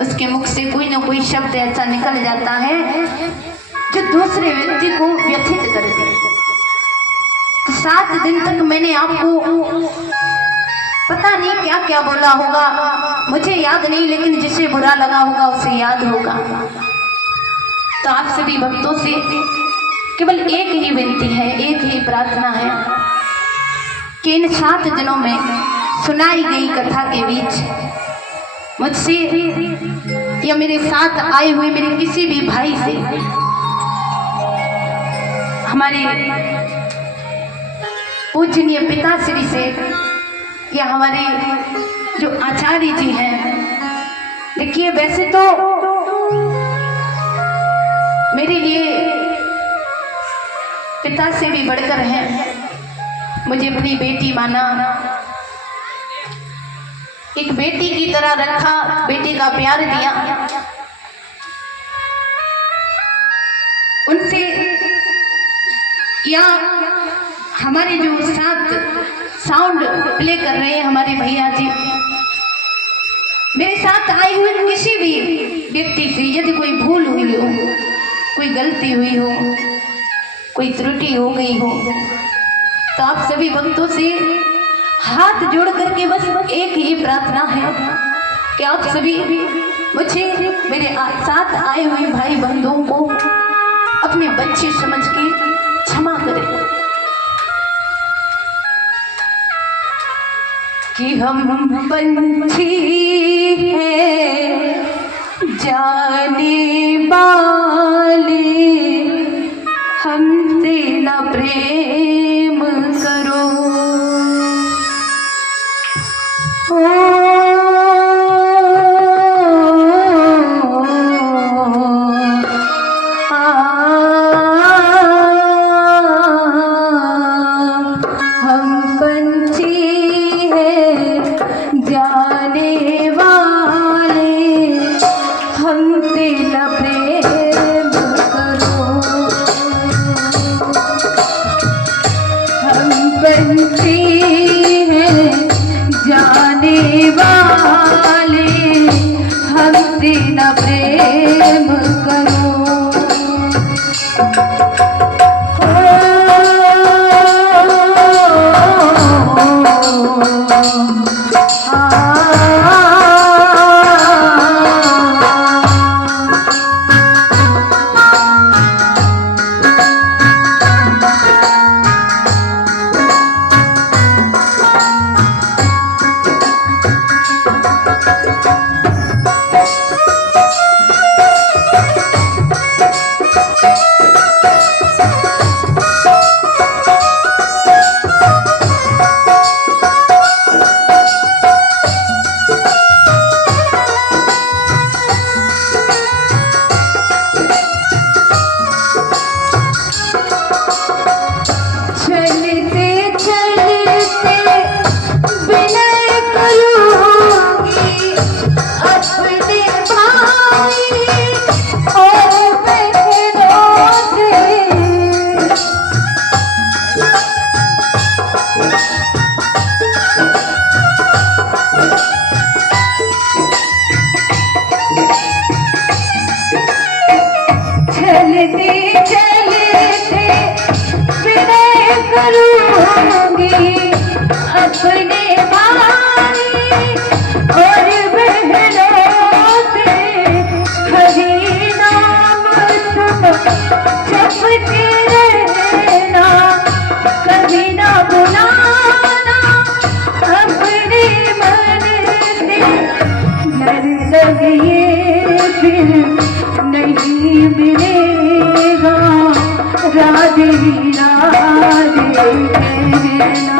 उसके मुख से कोई ना कोई शब्द ऐसा निकल जाता है जो दूसरे व्यक्ति को व्यथित कर दे। तो 7 दिन तक मैंने आपको पता नहीं क्या क्या बोला होगा, मुझे याद नहीं, लेकिन जिसे बुरा लगा होगा उसे याद होगा। तो आप सभी भक्तों से केवल एक ही विनती है, एक ही प्रार्थना है कि इन 7 दिनों में सुनाई गई कथा के बीच मुझसे या मेरे साथ आए हुए मेरे किसी भी भाई से, हमारे पूजनीय पिताश्री से या हमारे जो आचार्य जी हैं, देखिए वैसे तो मेरे लिए पिता से भी बढ़कर हैं, मुझे अपनी बेटी माना, एक बेटी की तरह रखा, बेटी का प्यार दिया। उनसे या हमारे जो साथ साउंड प्ले कर रहे हैं हमारे भैया जी, मेरे साथ आए हुए किसी भी व्यक्ति से यदि कोई भूल हुई हो, कोई गलती हुई हो, कोई त्रुटि हो गई हो, तो आप सभी भक्तों से हाथ जोड़ करके बस एक ही प्रार्थना है कि आप सभी मुझे मेरे साथ आए हुए भाई बंधुओं को अपने बच्चे समझ के क्षमा करें कि हम पंछी हैं जाने वाले, हमसे न प्रेम करो। हम पंछी हैं जाने वाले, हमसे न प्रेम करो। हम पंछी हैं जाने वाले, हमसे न प्रेम करो। नहीं मिलेगा राधे राधे कहना।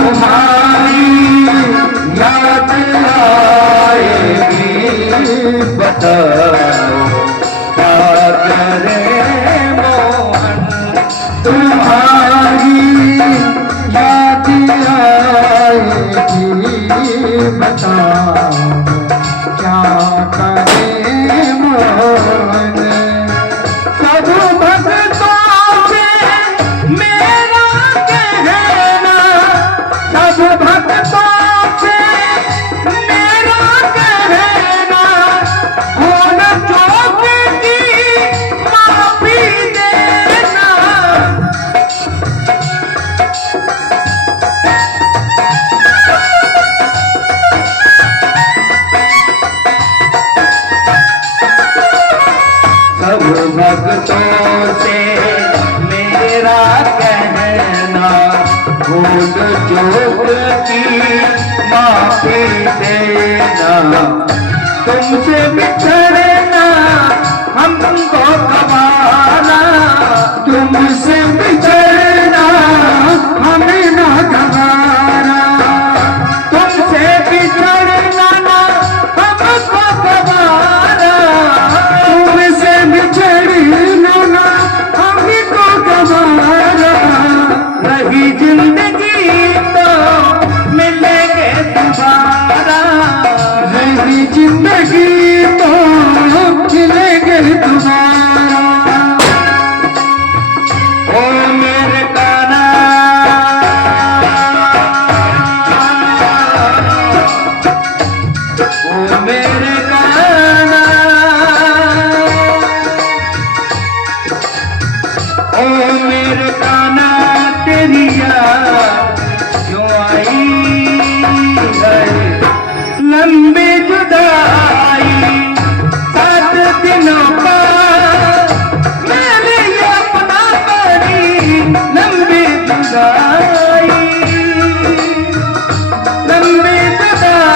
तुम्हारी याद आएगी, बताओ क्या करें मोहन। तुम्हारी याद आएगी, बताओ क्या करें मोहन। सब भक्तों से मेरा कहना, सब भक्तों से मेरा कहना, भूल चूक की माफी देना। सब भक्तों से मेरा कहना, भूल चूक की माफी देना। तुमसे बिछड़ना हमको गवारा, तुमसे बिछड़ना हमें ना गवारा, तुमसे बिछड़ना हमको गवारा, तुमसे बिछड़ना हमको गवारा। रही जिंदगी तो मिलेंगे दोबारा, रही जिंदगी तो मिलेंगे दोबारा। ओ मेरे कान्हा, ओ मेरे कान्हा, ओ मेरे कान्हा, तेरी याद क्यों आई है। लंबी जुदाई 7 दिनों का मेरे ये अपना बड़ी लंबी जुदाई, लंबी जुदाई।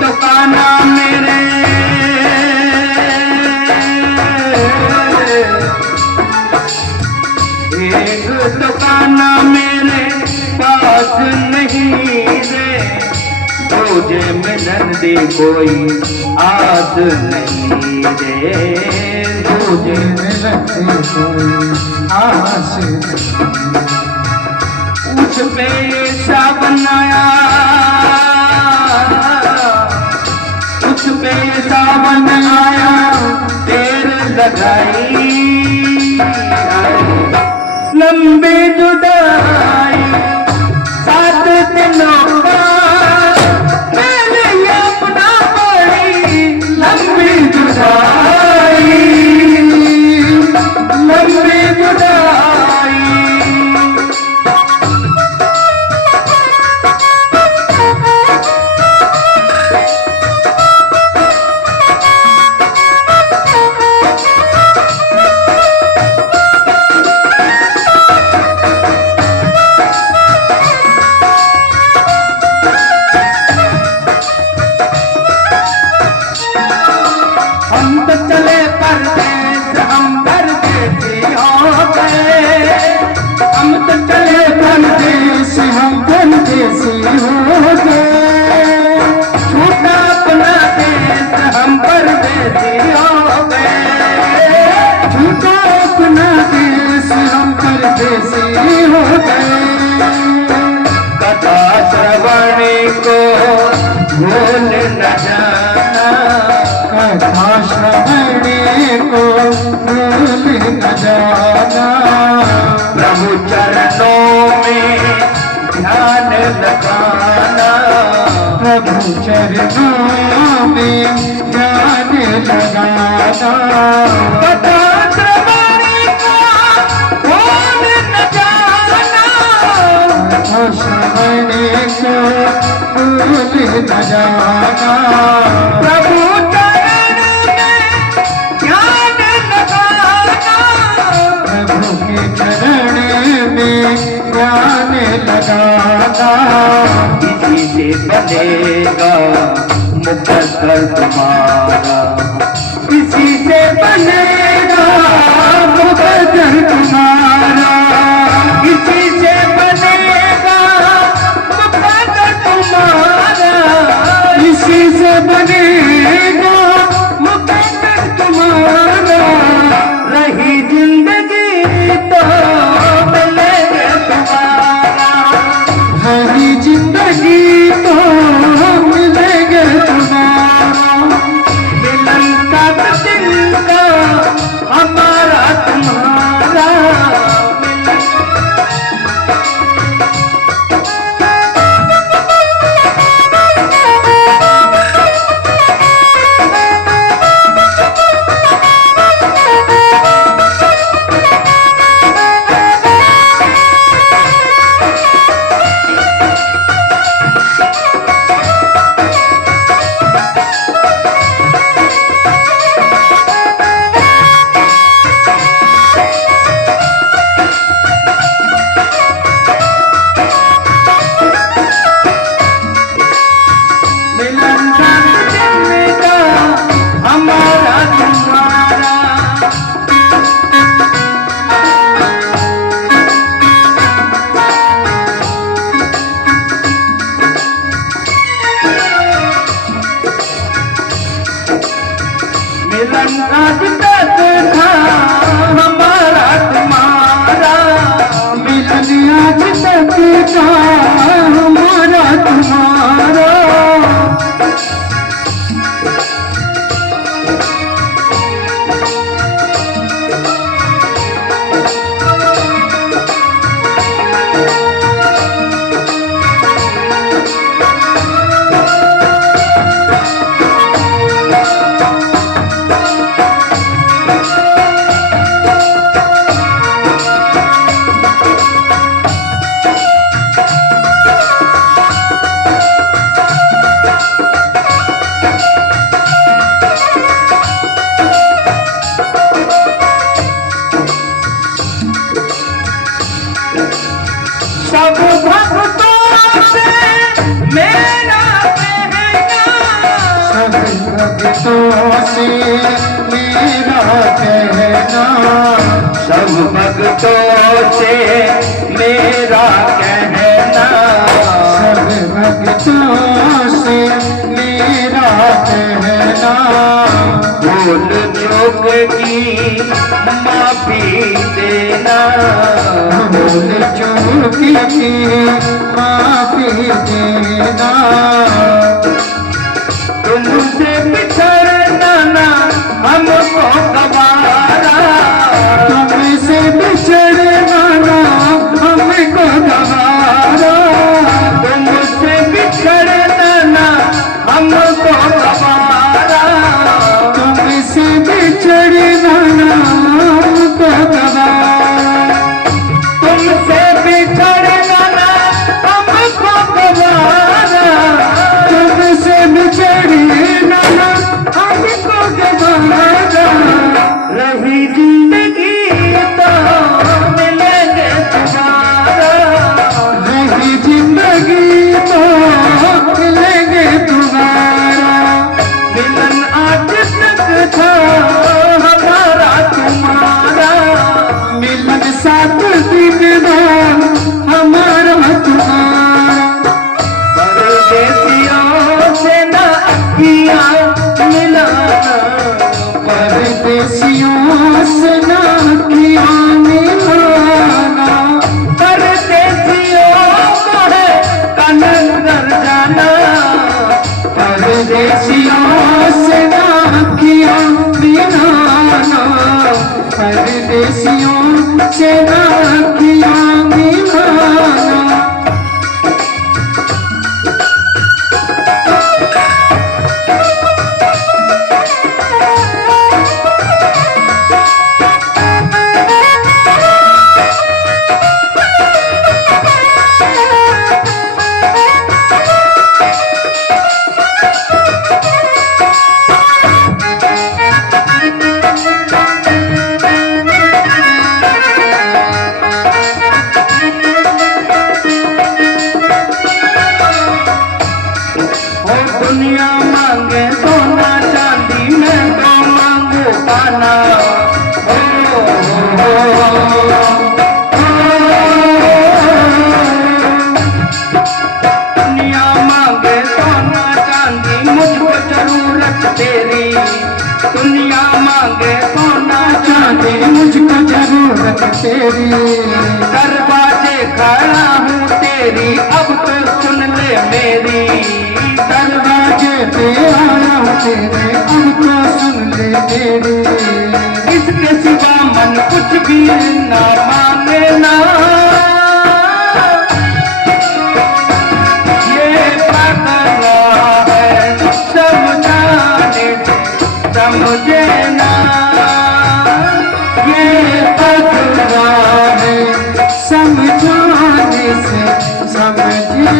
तो कान्हा मेरे, एक तो कान्हा मेरे पास नहीं रे, तुझे मिलन दे कोई आस नहीं रे, तुझे मिलन दे कोई आस नहीं। उस पे सावन आया, उस पे सावन आया, देर लगाई, लंबी जुदाई 7 दिनों का मैंने ये अपना बड़ी लंबी जुदाई, लंबी जुदाई। हम तो चले परदेस, हम परदेसी हो गए, हम तो चले परदेस, हम परदेसी हो गए। छूटा अपना देश, हम परदेसी हो गए, छूटा अपना देश, हम परदेसी हो गए। कथा श्रवण को भूल न जाना, कथा श्रवण को भूल न जाना। प्रभु चरणों में ध्यान लगाना, प्रभु चरणों में ध्यान लगाना। कथा श्रवण को भूल न जाना, न जाना। प्रभु चरण में ध्यान लगाना, प्रभु के चरण में ध्यान लगाना। इसी से बनेगा मुकद्दर तुम्हारा, इसी से बनेगा मुकद्दर तुम्हारा, इसी से बनेगा मुकद्दर तुम्हारा, इसी से बनेगा मुकद्दर तुम्हारा। रही जिंदगी तो मिलेगा तुम्हारा, रही जिंदगी तो मिलेगा तुम्हारा। मिलन का दिन का हमारा तुम्हारा मिलन आज तक था हमारा तुम्हारा, मिलन आज तक था हमारा तुम्हारा। सब भक्तों से मेरा कहना, सब भक्तों से मेरा कहना, सब भक्तों से मेरा कहना, सब भक्तों से मेरा कहना। भूल चूक की माफी देना, भूल चूक की माफी देना। तुमसे बिछड़ना ना हमको गवारा, तुमसे बिछड़ना ना हमको गवारा, तुमसे बिछड़ना ना हमको गवारा, तुमसे बिछड़ना ना हमको गवारा, तुमसे बिछड़ना ना हमको गवारा, तुमसे बिछड़ना ना हमको गवारा। रही जिंदगी तो मिलेंगे तुम्हारा, रही जिंदगी तो मिलेंगे तुम्हारा। मिलन आज तक था हमारा तुम्हारा, मिलन 7 दिन बाद हमारा तुम्हारा। परदेसियों से ना अखियाँ मिलाना, परदेसियों से ना अखियाँ मिलाना, परदेसियों को है कलंदर जाना, परदेसियों से ना अखियाँ मिलाना, परदेसियों से ना अखियाँ मेरी, दरवाजे खड़ा हूँ तेरी अब तो सुन ले मेरी, दरवाजे पे आया हूँ तेरे अब तो सुन ले मेरी, इसके सिवा मन कुछ भी ना माने ना, ये पगला है समझाने समझे ना, ये पगला है समझाने से समझे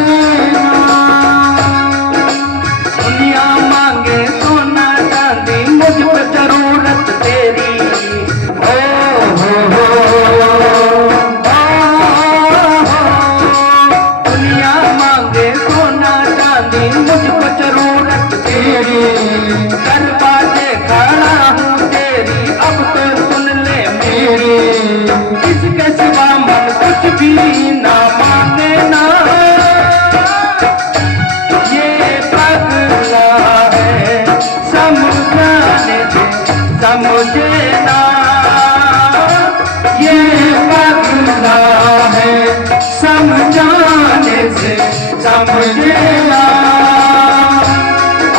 ना। दुनिया मांगे सोना चांदी मुझको जरूरत तेरी, ओ हो दुनिया मांगे सोना चांदी मुझको जरूरत तेरी, दरवाजे खड़ा हूँ तेरी अब तो सुन ले मेरी, इसके सिवा मन कुछ भी ना मांगे ना, ये पगला है समझाने दे समझे ना, ये पगला है समझाने से समझे ना।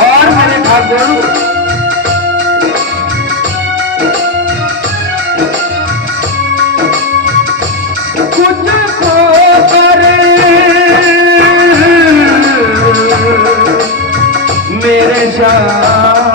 और मेरे ठाकुर कुछ खोकर मेरे श्याम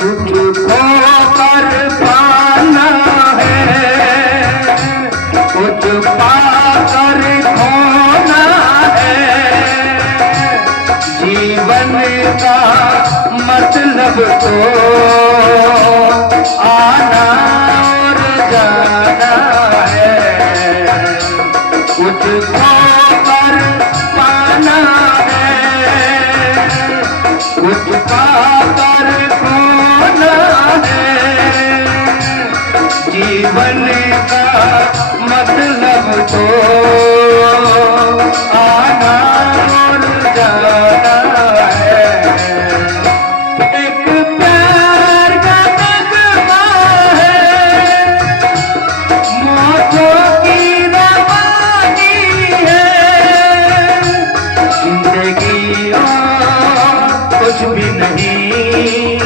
कुछ खोकर पाना है, कुछ पाकर खोना है, जीवन का मतलब तो आना और जाना है, कुछ खोकर पाना है, कुछ पाकर खोना है, जीवन का मतलब तो आना और जाना है, एक प्यार का नगमा है, मौतों की रवानी है, जिंदगी और कुछ भी नहीं,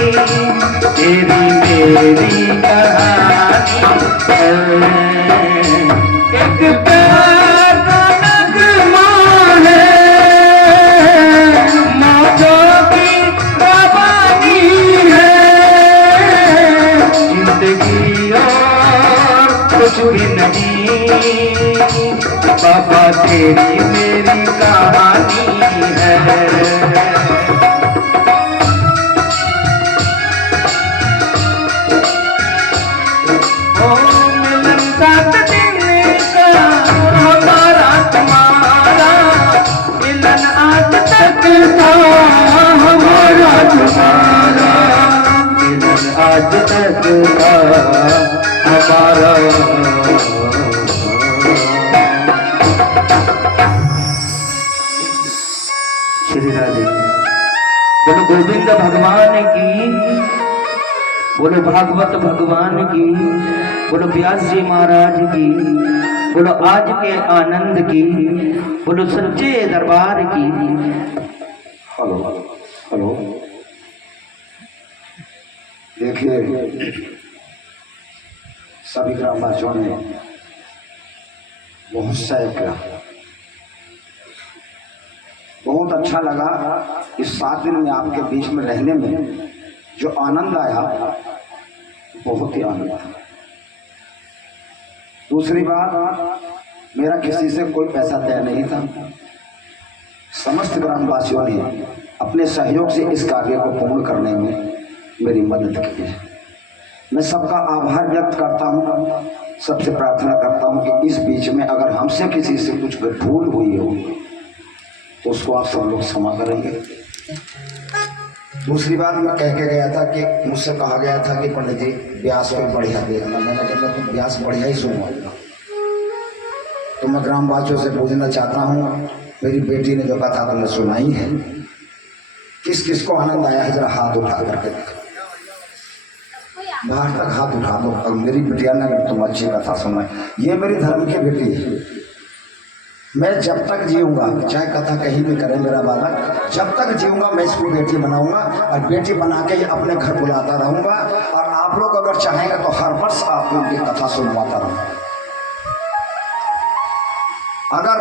तेरी मेरी कहानी है, एक प्यार का नगमा है, मौजों की रवानी है, जिंदगी और कुछ भी नहीं, बाबा तेरी मेरी कहानी है। सात दिन का हमारा तुम्हारा मिलन आज तक था, हमारा तुम्हारा मिलन आज तक था हमारा। श्री राधे बोलो गोविंद भगवान की, बोलो भागवत भगवान की, बोलो व्यास जी महाराज की, बोलो आज के आनंद की, बोलो सच्चे दरबार की। हेलो हेलो, देखिए सभी ग्रामवासियों ने बहुत सहयोग किया, बहुत अच्छा लगा। इस 7 दिन में आपके बीच में रहने में जो आनंद आया, बहुत ही आनंद आया। दूसरी बात, मेरा किसी से कोई पैसा तय नहीं था, समस्त ग्रामवासियों ने अपने सहयोग से इस कार्य को पूर्ण करने में मेरी मदद की है। मैं सबका आभार व्यक्त करता हूँ, सबसे प्रार्थना करता हूँ कि इस बीच में अगर हमसे किसी से कुछ भूल हुई हो तो उसको आप सब लोग क्षमा करेंगे। दूसरी बात मैं कह के गया था कि मुझसे कहा गया था कि पंडित जी ब्यास कोई बढ़िया देना, मैंने कहा मैं तो ब्यास बढ़िया ही सुनूंगा। तो मैं ग्रामवासियों से पूछना चाहता हूँ, मेरी बेटी ने जो कथा तुमने सुनाई है, किस किस को आनंद आया है? जरा हाथ उठा करके देखो, बाहर तक हाथ उठा दो। और मेरी बिटिया ने अगर तुम अच्छी कथा सुना, ये मेरी धर्म की बेटी है। मैं जब तक जीऊंगा, चाहे कथा कहीं भी करे मेरा बालक, जब तक जीऊंगा मैं इसको बेटी बनाऊंगा और बेटी बना के ही अपने घर बुलाता रहूंगा। और आप लोग अगर चाहेंगे तो हर वर्ष आप लोग की कथा सुनवाता रहूंगा। अगर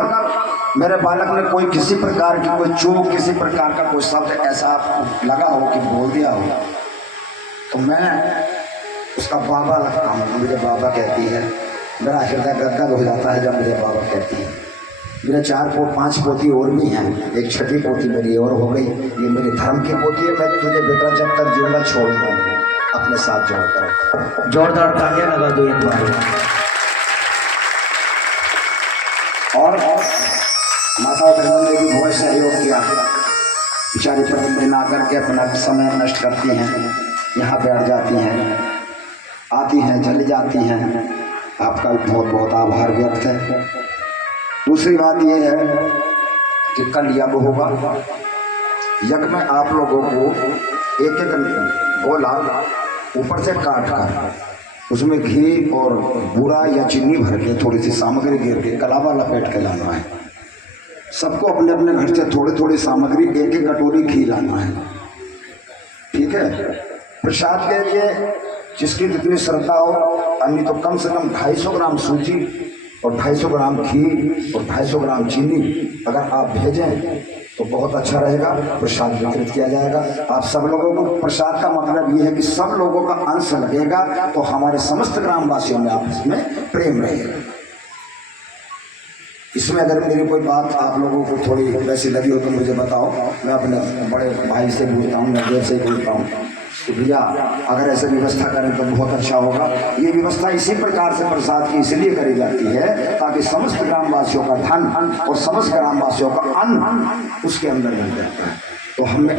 मेरे बालक ने कोई किसी प्रकार की कोई चूक, किसी प्रकार का कोई शब्द ऐसा लगा हो कि बोल दिया हो, तो मैं उसका बाबा लगता हूँ। मुझे बाबा कहती है, मेरा हृदय गदगद हो जाता है जब मुझे बाबा कहती है। मेरे 5 पोती और भी हैं, एक छठी पोती मेरी और हो गई, ये मेरी धर्म की पोती है। मैं तुझे बेटा जब तक जीऊंगा छोड़ूंगा अपने साथ जोड़कर। जोरदार तालियां लगा दो एक बार। और माता बहनों ने भी बहुत सहयोग किया, बेचारी प्रबंध ना करके अपना समय नष्ट करती हैं, यहाँ बैठ जाती हैं, आती हैं, चली जाती हैं। आपका बहुत बहुत आभार व्यक्त है। दूसरी बात यह है कि कल यज्ञ होगा। यज्ञ में आप लोगों को एक एक गोला ऊपर से काट कर उसमें घी और बूरा या चीनी भर के थोड़ी सी सामग्री गिर के कलावा लपेट के लाना है। सबको अपने अपने घर से थोड़ी थोड़ी सामग्री, एक एक कटोरी घी लाना है, ठीक है। प्रसाद के लिए जिसकी जितनी श्रद्धा हो, अन्य तो कम से कम 250 ग्राम सूजी और 250 ग्राम घी और 250 ग्राम चीनी अगर आप भेजें तो बहुत अच्छा रहेगा। प्रसाद वितरित किया जाएगा। आप सब लोगों को, प्रसाद का मतलब ये है कि सब लोगों का अंश लगेगा तो हमारे समस्त ग्रामवासियों में आपस में प्रेम रहेगा। इसमें अगर मेरी कोई बात आप लोगों को थोड़ी वैसी लगी हो तो मुझे बताओ। मैं अपने बड़े भाई से पूछता हूँ, मैं देव से पूछता हूँ कि भैया अगर ऐसे व्यवस्था करें तो बहुत अच्छा होगा। ये व्यवस्था इसी प्रकार से प्रसाद की इसलिए करी जाती है ताकि समस्त ग्रामवासियों का धन और समस्त ग्रामवासियों का अन्न उसके अंदर मिल जाता है। तो हमें